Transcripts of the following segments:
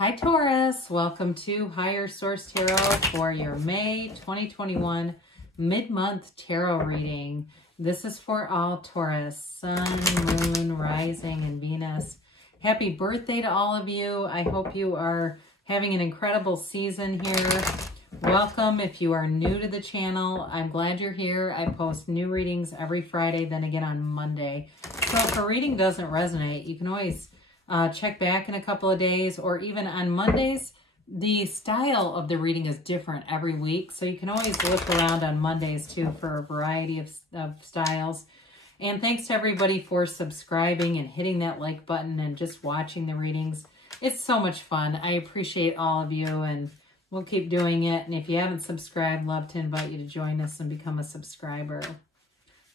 Hi Taurus, welcome to Higher Source Tarot for your May 2021 mid-month tarot reading. This is for all Taurus, Sun, Moon, Rising, and Venus. Happy birthday to all of you. I hope you are having an incredible season here. Welcome if you are new to the channel. I'm glad you're here. I post new readings every Friday, then again on Monday. So if a reading doesn't resonate, you can always check back in a couple of days, or even on Mondays. The style of the reading is different every week, so you can always look around on Mondays too for a variety of styles. And thanks to everybody for subscribing and hitting that like button and just watching the readings. It's so much fun. I appreciate all of you, and we'll keep doing it. And if you haven't subscribed, love to invite you to join us and become a subscriber.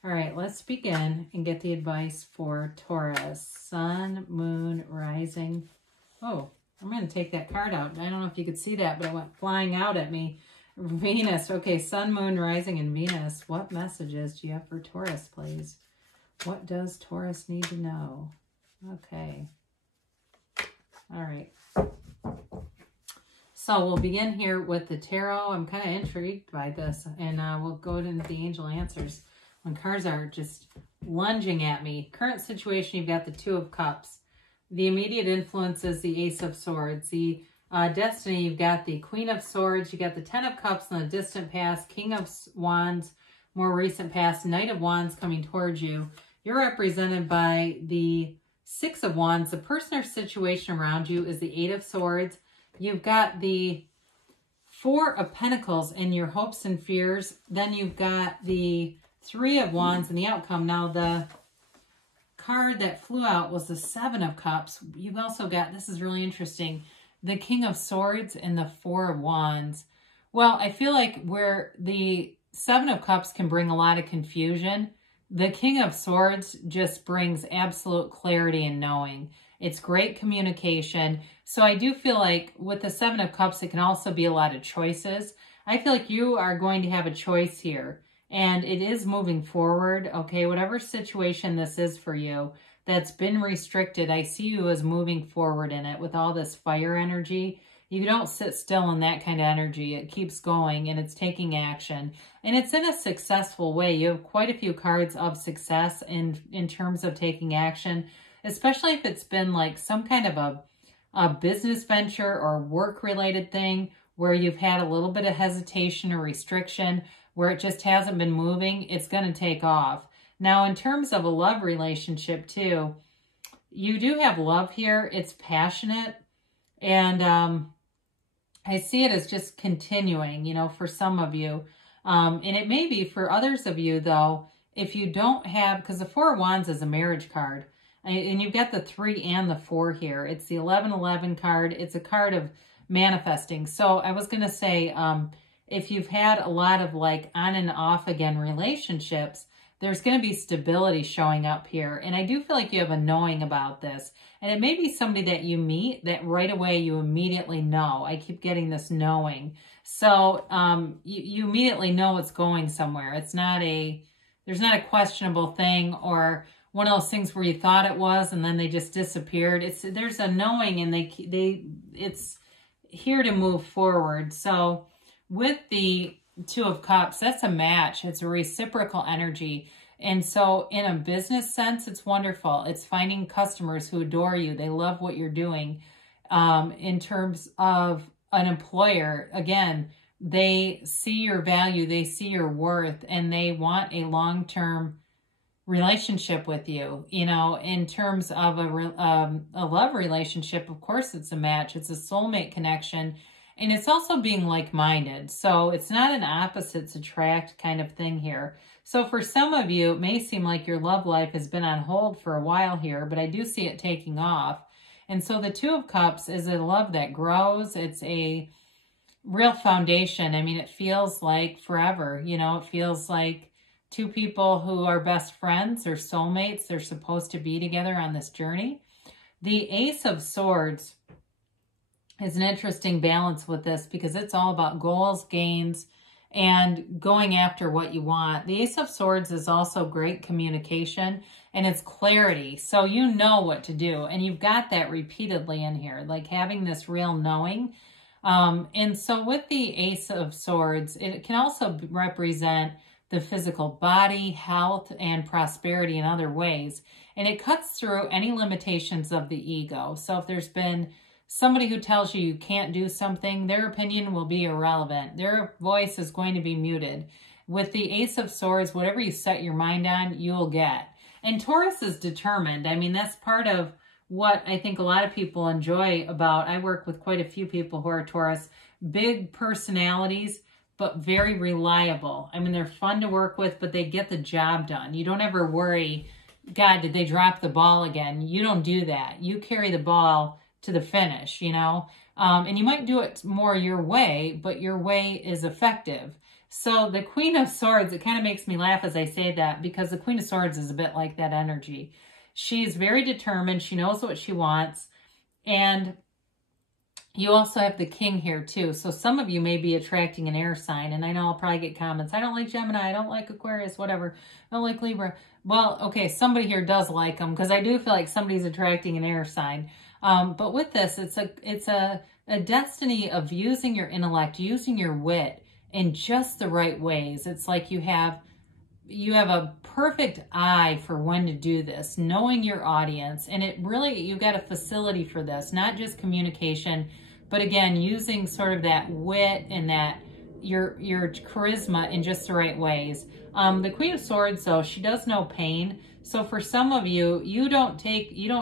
All right, let's begin and get the advice for Taurus, Sun, Moon, Rising. Oh, I'm going to take that card out. I don't know if you could see that, but it went flying out at me. Venus. Okay, Sun, Moon, Rising, and Venus. What messages do you have for Taurus, please? What does Taurus need to know? Okay. All right. So we'll begin here with the tarot. I'm kind of intrigued by this, and we'll go into the angel answers. When cards are just lunging at me. Current situation, you've got the Two of Cups. The immediate influence is the Ace of Swords. The destiny, you've got the Queen of Swords. You got the Ten of Cups in the distant past. King of Wands, more recent past. Knight of Wands coming towards you. You're represented by the Six of Wands. The person or situation around you is the Eight of Swords. You've got the Four of Pentacles in your hopes and fears. Then you've got the Three of Wands and the outcome. Now, the card that flew out was the Seven of Cups. You've also got, this is really interesting, the King of Swords and the Four of Wands. Well, I feel like where the Seven of Cups can bring a lot of confusion, the King of Swords just brings absolute clarity and knowing. It's great communication. So I do feel like with the Seven of Cups, it can also be a lot of choices. I feel like you are going to have a choice here. And it is moving forward, okay? Whatever situation this is for you that's been restricted, I see you as moving forward in it with all this fire energy. You don't sit still in that kind of energy. It keeps going and it's taking action. And it's in a successful way. You have quite a few cards of success in terms of taking action, especially if it's been like some kind of a business venture or work-related thing where you've had a little bit of hesitation or restriction, where it just hasn't been moving. It's going to take off. Now, in terms of a love relationship too, you do have love here. It's passionate. And I see it as just continuing, you know, for some of you. And it may be for others of you, though, if you don't have, because the Four of Wands is a marriage card. And you've got the 3 and the 4 here. It's the 11-11 card. It's a card of manifesting. So I was going to say, if you've had a lot of like on and off again relationships, there's going to be stability showing up here. And I do feel like you have a knowing about this. And it may be somebody that you meet that right away you immediately know. I keep getting this knowing. So you immediately know it's going somewhere. It's not there's not a questionable thing or one of those things where you thought it was and then they just disappeared. There's a knowing, and it's here to move forward. So with the Two of Cups, that's a match. It's a reciprocal energy. And so in a business sense, it's wonderful. It's finding customers who adore you. They love what you're doing. In terms of an employer, again, they see your value, they see your worth, and they want a long-term relationship with you. You know, in terms of a love relationship, of course, it's a match. It's a soulmate connection. And it's also being like-minded. So it's not an opposites attract kind of thing here. So for some of you, it may seem like your love life has been on hold for a while here, but I do see it taking off. And so the Two of Cups is a love that grows. It's a real foundation. I mean, it feels like forever. You know, it feels like two people who are best friends or soulmates. They're supposed to be together on this journey. The Ace of Swords is an interesting balance with this because it's all about goals, gains, and going after what you want. The Ace of Swords is also great communication, and it's clarity. So you know what to do, and you've got that repeatedly in here, like having this real knowing. And so with the Ace of Swords, it can also represent the physical body, health, and prosperity in other ways. And it cuts through any limitations of the ego. So if there's been somebody who tells you you can't do something, their opinion will be irrelevant. Their voice is going to be muted. With the Ace of Swords, whatever you set your mind on, you'll get. And Taurus is determined. I mean, that's part of what I think a lot of people enjoy about, I work with quite a few people who are Taurus, big personalities, but very reliable. I mean, they're fun to work with, but they get the job done. You don't ever worry, God, did they drop the ball again? You don't do that. You carry the ball to the finish, you know? And you might do it more your way, but your way is effective. So the Queen of Swords, it kind of makes me laugh as I say that, because the Queen of Swords is a bit like that energy. She's very determined. She knows what she wants. And you also have the King here too. So some of you may be attracting an air sign. And I know I'll probably get comments. I don't like Gemini. I don't like Aquarius, whatever. I don't like Libra. Well, okay, somebody here does like them, because I do feel like somebody's attracting an air sign. But with this, it's a destiny of using your intellect, using your wit in just the right ways. It's like you have a perfect eye for when to do this, knowing your audience. And it really, you've got a facility for this, not just communication, but again, using sort of that wit and that your charisma in just the right ways. The Queen of Swords, though, she does know pain. So for some of you, you don't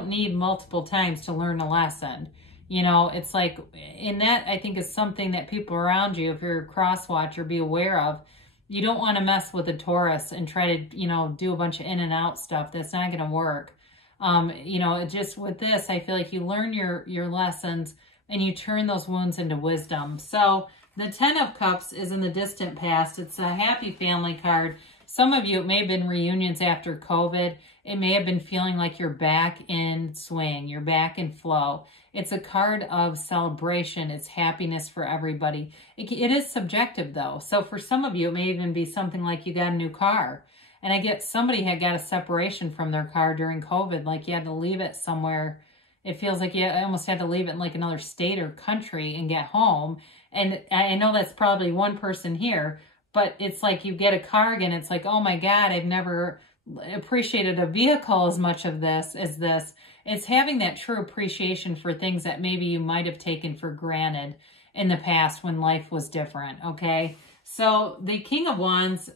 need multiple times to learn a lesson. You know, it's like, in that, I think is something that people around you, if you're a cross watcher, be aware of. You don't want to mess with a Taurus and try to, you know, do a bunch of in and out stuff. That's not going to work. You know, just with this, I feel like you learn your lessons and you turn those wounds into wisdom. So the 10 of Cups is in the distant past. It's a happy family card. Some of you, it may have been reunions after COVID. It may have been feeling like you're back in swing. You're back in flow. It's a card of celebration. It's happiness for everybody. It is subjective, though. So for some of you, it may even be something like you got a new car. And I get somebody had got a separation from their car during COVID. Like you had to leave it somewhere. It feels like you almost had to leave it in like another state or country and get home. And I know that's probably one person here. But it's like you get a car again. It's like, oh my God, I've never appreciated a vehicle as much of this as this. It's having that true appreciation for things that maybe you might have taken for granted in the past when life was different, okay? So the King of Wands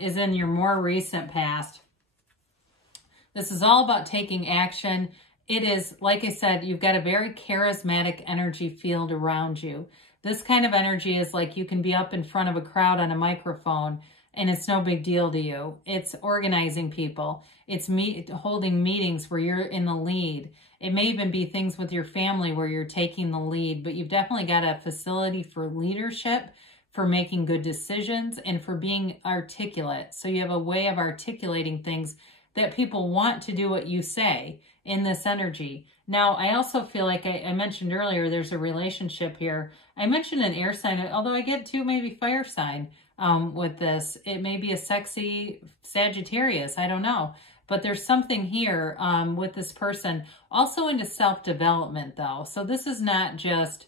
is in your more recent past. This is all about taking action. It is, like I said, you've got a very charismatic energy field around you. This kind of energy is like you can be up in front of a crowd on a microphone and it's no big deal to you. It's organizing people. It's holding meetings where you're in the lead. It may even be things with your family where you're taking the lead, but you've definitely got a facility for leadership, for making good decisions, and for being articulate. So you have a way of articulating things that people want to do what you say in this energy. Now, I also feel like I mentioned earlier, there's a relationship here. I mentioned an air sign, although I get to maybe fire sign with this. It may be a sexy Sagittarius, I don't know. But there's something here with this person. Also into self-development, though. So this is not just,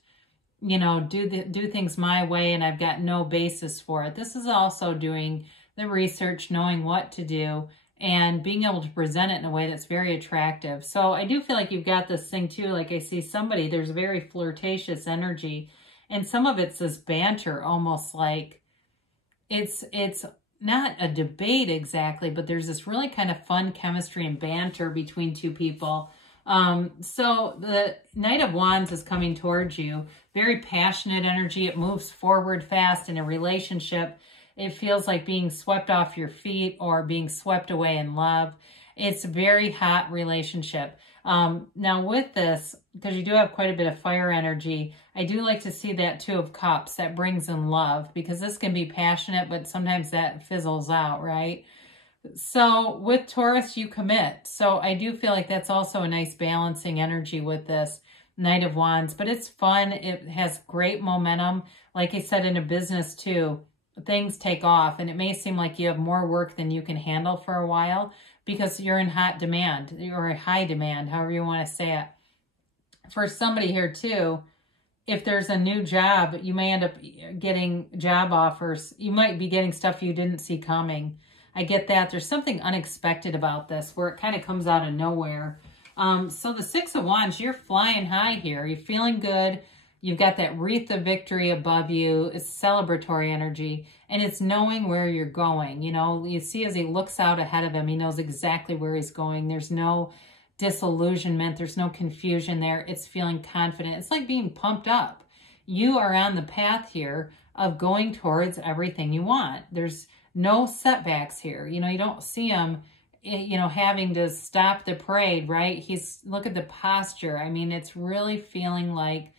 you know, do things my way and I've got no basis for it. This is also doing the research, knowing what to do, and being able to present it in a way that's very attractive. So I do feel like you've got this thing too. Like I see somebody, there's a very flirtatious energy, and some of it's this banter, almost like it's not a debate exactly, but there's this really kind of fun chemistry and banter between two people. So the Knight of Wands is coming towards you. Very passionate energy. It moves forward fast in a relationship. It feels like being swept off your feet or being swept away in love. It's a very hot relationship. Now with this, because you do have quite a bit of fire energy, I do like to see that Two of Cups that brings in love, because this can be passionate, but sometimes that fizzles out, right? So with Taurus, you commit. So I do feel like that's also a nice balancing energy with this Knight of Wands, but it's fun. It has great momentum. Like I said, in a business too, things take off, and it may seem like you have more work than you can handle for a while, because you're in hot demand or high demand, however you want to say it. For somebody here too, if there's a new job, you may end up getting job offers. You might be getting stuff you didn't see coming. I get that. There's something unexpected about this where it kind of comes out of nowhere. So the Six of Wands, you're flying high here. You're feeling good. You've got that wreath of victory above you. It's celebratory energy, and it's knowing where you're going. You know, you see as he looks out ahead of him, he knows exactly where he's going. There's no disillusionment. There's no confusion there. It's feeling confident. It's like being pumped up. You are on the path here of going towards everything you want. There's no setbacks here. You know, you don't see him, you know, having to stop the parade, right? Look at the posture. I mean, it's really feeling like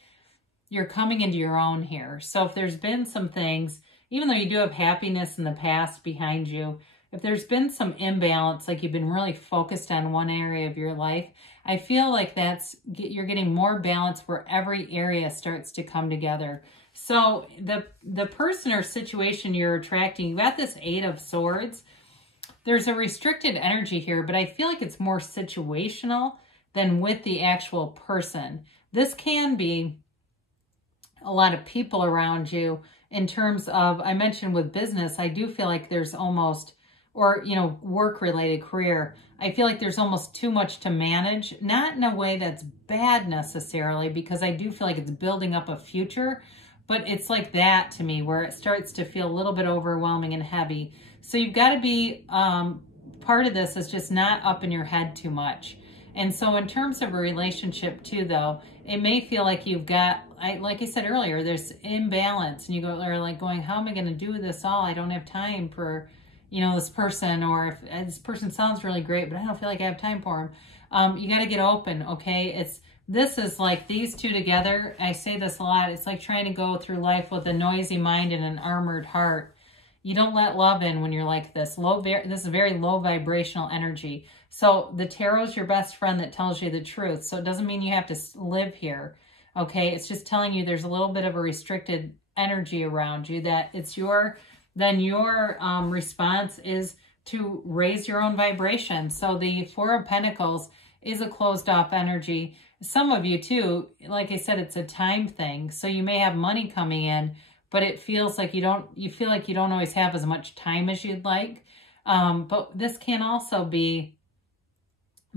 you're coming into your own here. So if there's been some things, even though you do have happiness in the past behind you, if there's been some imbalance, like you've been really focused on one area of your life, I feel like you're getting more balance where every area starts to come together. So the person or situation you're attracting, you got this Eight of Swords. There's a restricted energy here, but I feel like it's more situational than with the actual person. This can be a lot of people around you in terms of, I mentioned with business, I do feel like there's almost, or, you know, work-related career, I feel like there's almost too much to manage, not in a way that's bad necessarily, because I do feel like it's building up a future, but it's like that to me, where it starts to feel a little bit overwhelming and heavy. So you've got to be, part of this is just not up in your head too much. And so in terms of a relationship too, though, it may feel like you've got, like I said earlier, there's imbalance, and you are like going, how am I going to do this all? I don't have time for, you know, this person, or if this person sounds really great, but I don't feel like I have time for him. You got to get open, okay? This is like these two together. I say this a lot. It's like trying to go through life with a noisy mind and an armored heart. You don't let love in when you're like this. This is very low vibrational energy. So the tarot's your best friend that tells you the truth. So it doesn't mean you have to live here, okay? It's just telling you there's a little bit of a restricted energy around you, that it's your response is to raise your own vibration. So the Four of Pentacles is a closed off energy. Some of you too, like I said, it's a time thing. So you may have money coming in, but it feels like you feel like you don't always have as much time as you'd like. But this can also be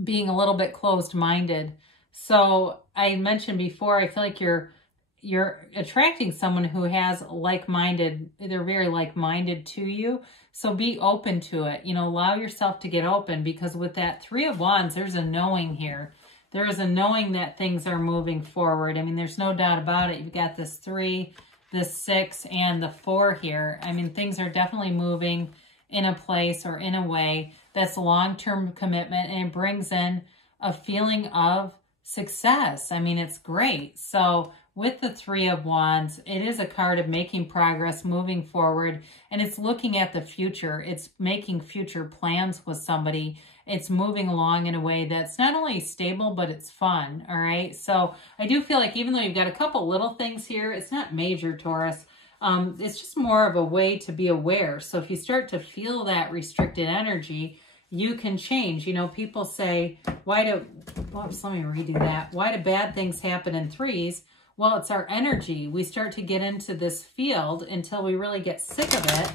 being a little bit closed-minded. So I mentioned before, I feel like you're attracting someone who has like-minded, they're very like-minded to you. So be open to it, you know, allow yourself to get open, because with that Three of Wands, there's a knowing here. There is a knowing that things are moving forward. I mean, there's no doubt about it. You've got this 3, this 6, and the 4 here. I mean, things are definitely moving in a place or in a way that's long-term commitment, and it brings in a feeling of success. I mean, it's great. So with the Three of Wands, it is a card of making progress, moving forward, and it's looking at the future. It's making future plans with somebody. It's moving along in a way that's not only stable, but it's fun, all right? So I do feel like even though you've got a couple little things here, it's not major, Taurus. It's just more of a way to be aware. So if you start to feel that restricted energy, you can change. You know, people say, oops, let me redo that. Why do bad things happen in threes? Well, it's our energy. We start to get into this field until we really get sick of it.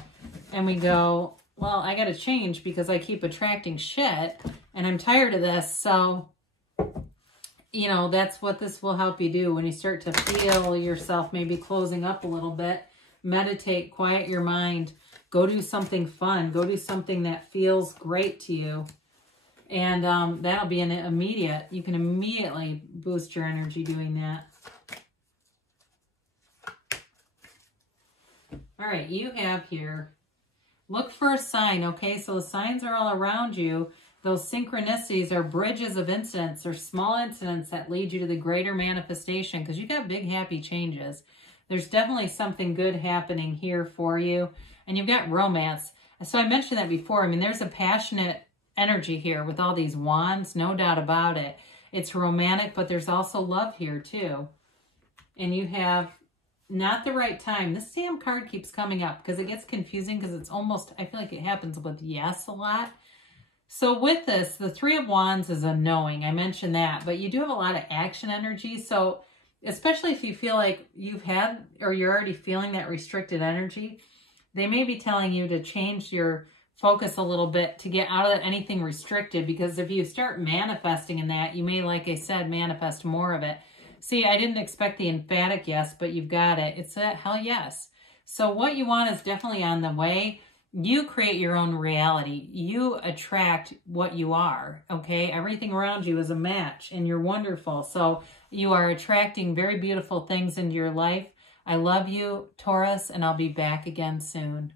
And we go, well, I got to change because I keep attracting shit and I'm tired of this. So, you know, that's what this will help you do. When you start to feel yourself maybe closing up a little bit, meditate, quiet your mind, go do something fun, go do something that feels great to you. And that'll be you can immediately boost your energy doing that. All right, you have here, look for a sign, okay? So the signs are all around you. Those synchronicities are bridges of incidents or small incidents that lead you to the greater manifestation, because you got big, happy changes. There's definitely something good happening here for you. And you've got romance. So I mentioned that before. I mean, there's a passionate energy here with all these wands, no doubt about it. It's romantic, but there's also love here too. And you have not the right time. This damn card keeps coming up because it gets confusing, because it's almost, I feel like it happens with yes a lot. So with this, the Three of Wands is a knowing. I mentioned that, but you do have a lot of action energy. So especially if you feel like you've had, or you're already feeling that restricted energy, they may be telling you to change your focus a little bit to get out of anything restricted, because if you start manifesting in that, you may, like I said, manifest more of it. See, I didn't expect the emphatic yes, but you've got it. It's a hell yes. So what you want is definitely on the way. You create your own reality. You attract what you are, okay? Everything around you is a match, and you're wonderful. So you are attracting very beautiful things into your life. I love you, Taurus, and I'll be back again soon.